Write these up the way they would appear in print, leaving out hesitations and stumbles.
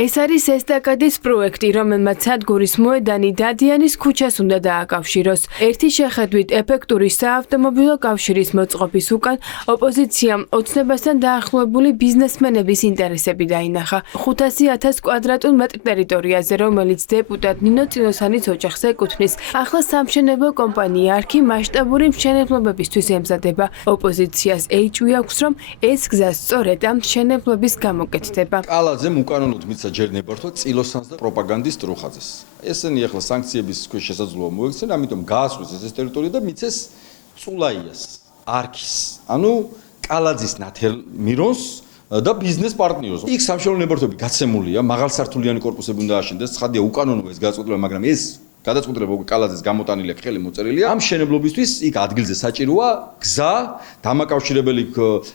ეს არის ესტაკადის პროექტი, რომელმაც სადგურის მოედანი დადიანის ქუჩას უნდა დააკავშიროს. ერთი შეხედვით ეფექტური საავტომობილო კავშირის მოწყობის უკან ოპოზიციამ ოცნებასთან დაახლოებული ბიზნესმენების ინტერესები დაინახა. 500,000 კვადრატულ მეტრ ტერიტორიაზე, რომელიც დეპუტატ ნინო წილოსანის ოჯახს ეკუთვნის. ახლა სამშენებლო კომპანია არქი მასშტაბური მშენებლობებისთვის ემზადება. ოპოზიციას ეჭვი აქვს, რომ ეს გზა სწორედ ამ მშენებლობის გამოკეთდება. კალაძემ უკანონოდ მიცა ჯერ ნებართვა წილოსანს და პროპაგანდის ტრუხაძეს. ესენი ახლა სანქციების ქვეშ შესაძლოა მოექცენ, ამიტომ გაასვეს ეს ტერიტორია და მიცეს წულაიას, არქის, ანუ კალაძის ნათელ მირონს და ბიზნეს პარტნიორს. იქ სამშენებლო ნებართვები გაცემულია, მაღალსართულიანი კორპუსები უნდა აშენდეს, ცხადია უკანონოა ეს გადაწყვეტილება, მაგრამ ეს გადაწყვეტილება კალაძის გამოტანილია, ხელი მოწერილია. ამ მშენებლობისთვის იქ ადგილზე საჭიროა გზა, დამაკავშირებელი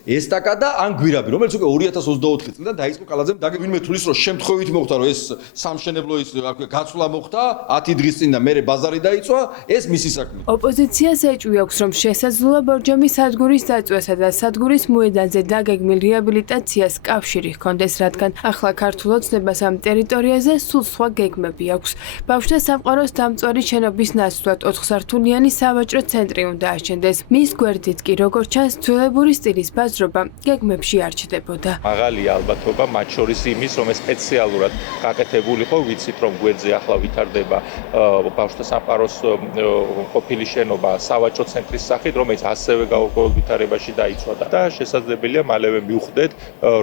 ესტაკადა ან გვირაბი, რომელიც უკვე 2024 წლიდან დაიწყო კალაძემ ვინმე თulis რომ შემთხვევით მოხდა რომ ეს სამშენებლო ის გაცვლა მოხდა 10 დღის წინ და მერე ბაზარი დაიწვა, ეს მისი საქმე. ოპოზიციას ეჭვი აქვს, რომ შესაძლოა ბორჯომის სადგურის დაწვასა და სადგურის მოედანზე დაგეგმილ რეაბილიტაციას კავშირი ჰქონდეს, რადგან ახლა ქართულ ოცნებას ამ ტერიტორიაზე სულ სხვა გეგმები აქვს. ბავშვთა სამყაროს დამწვარი შენობის ნაცვლად 4 სართულიანი სავაჭრო ცენტრი უნდა აშენდეს. მის გვერდით კი, როგორც ჩანს, ძველებური სტილის ბაზრობა გეგმებში არ ჩნდებოდა. მაღალია ალბათობა, მათ შორის იმის, რომ ეს სპეციალურად გაკეთებული იყო, ვიცით, რომ გვერდზე ახლა ვითარდება ბავშვთა სამყაროს ყოფილი შენობა სავაჭრო ცენტრის სახით, რომელიც ასევე გაურკვეველ ვითარებაში დაიცვა და შესაძლებელია მალევე მივხვდეთ,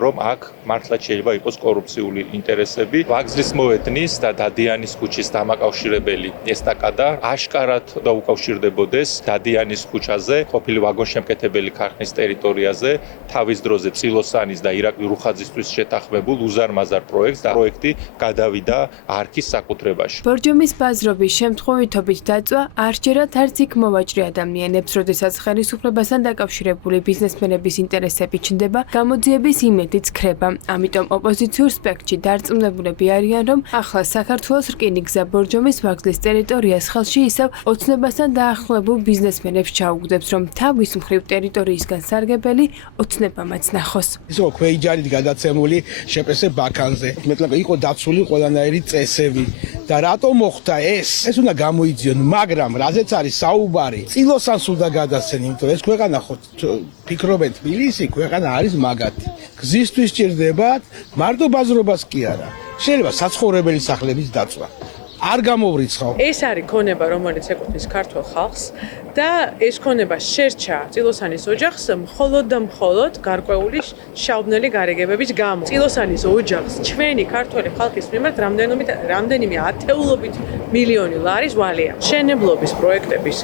რომ აქ მართლაც შეიძლება იყოს კორუფციული ინტერესები. ვაგზლის მოედნის და დადიანის ქუჩის დამაკავშირებელი ესტაკადა აშკარად დაუკავშირდებოდეს დადიანის ქუჩაზე, ყოფილი ვაგონშემკეთებელი ქარხნის ტერიტორიაზე, თავის დროზე წილოსანის და ირაკლი რუხაძისთვის შეთანხმებულ უზარმაზარ პროექტს და პროექტი გადავიდა არქის საკუთრებაში. ბორჯომის ბაზრობის შემთხვევითობით დაწვა არჯერად არც იქ მოვაჭრე ადამიანებს, როდესაც ხელისუფლებასთან დაკავშირებული ბიზნესმენების ინტერესები ჩნდება, გამოძიების იმედიც ქრება. ამიტომ ოპოზიციურ სპექტრში დარწმუნებულები არიან, რომ ახლა საქართველოს რკინიგზა ბორჯომის ვაგზლის ტერიტორიას ხელში ისევ ოცნებასთან დაახლოებულ ბიზნესმენებს ჩაუგდებს, რომ თავის მხრივ ტერიტორიისგან სარგებელი ოცნებამაც ნახოს. ისო ქვეიჯარით გადაცემული შეპესე ბაქანზე. მეტყვი იყო დაცული ყველანაირი წესები და რატო მოხდა ეს? ეს უნდა გამოიძიონ, მაგრამ რაზეც არის საუბარი, წილოსანს უნდა გადასცენ, იმიტომ ეს ქვეყანა ხო ფიქრობენ თბილისი, ქვეყანა არის მაგათი. გზისთვის სჭირდებათ მარტო ბაზრობას კი არა. შეიძლება საცხოვრებელი სახლების დაწვა. არ გამოვრიცხავ. ეს არის ქონება, რომელიც ეკუთვნის ქართულ ხალხს და ეს ქონება შერჩა წილოსანის ოჯახს მხოლოდ და მხოლოდ გარკვეული შაუბნელი გარეგებების გამო. წილოსანის ოჯახს ჩვენი ქართველი ხალხის მიმართ რამდენიმე ათეულობით მილიონი ლარის ვალია. მშენებლობის პროექტების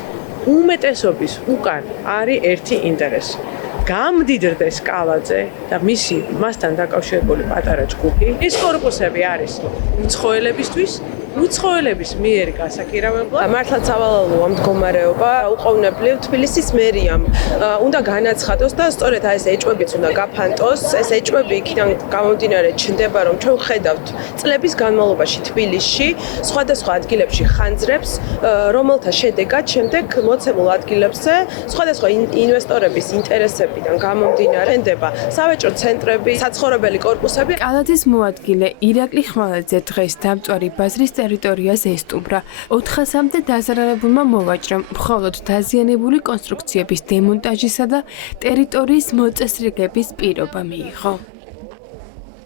უმეტესობის უკან არის ერთი ინტერესი. გამდიდრდეს კალაძე და მისი მასთან დაკავშირებული პატარა ჯგუფი. ეს კორპუსები არის მცხოველებისთვის, უცხოელების მიერ გასაქირავებლად. მართლაც სავალალოა მდგომარეობა. უყოვნებლივ თბილისის მერიამ უნდა განაცხადოს და სწორედ ეს ეჭვებიც უნდა გაფანტოს. ეს ეჭვები იქიდან გამომდინარე ჩნდება, რომ ჩვენ ხედავთ წლების განმავლობაში თბილისში სხვადასხვა ადგილებში ხანძრებს, რომელთა შედეგად შემდეგ მოცემულ ადგილებზე სხვადასხვა ინვესტორების ინტერესებიდან გამომდინარე ხდება სავაჭრო ცენტრები, საცხოვრებელი კორპუსები. კალაძის მოადგილე ირაკლი ხმალაძე დღეს დამწვარი ბაზრის ტერიტორიას ესტუმრა. 400-მდე დაზარალებულმა მოვაჭრემ მხოლოდ დაზიანებული კონსტრუქციების დემონტაჟისა და ტერიტორიის მოწესრიგების პირობა მიიღო.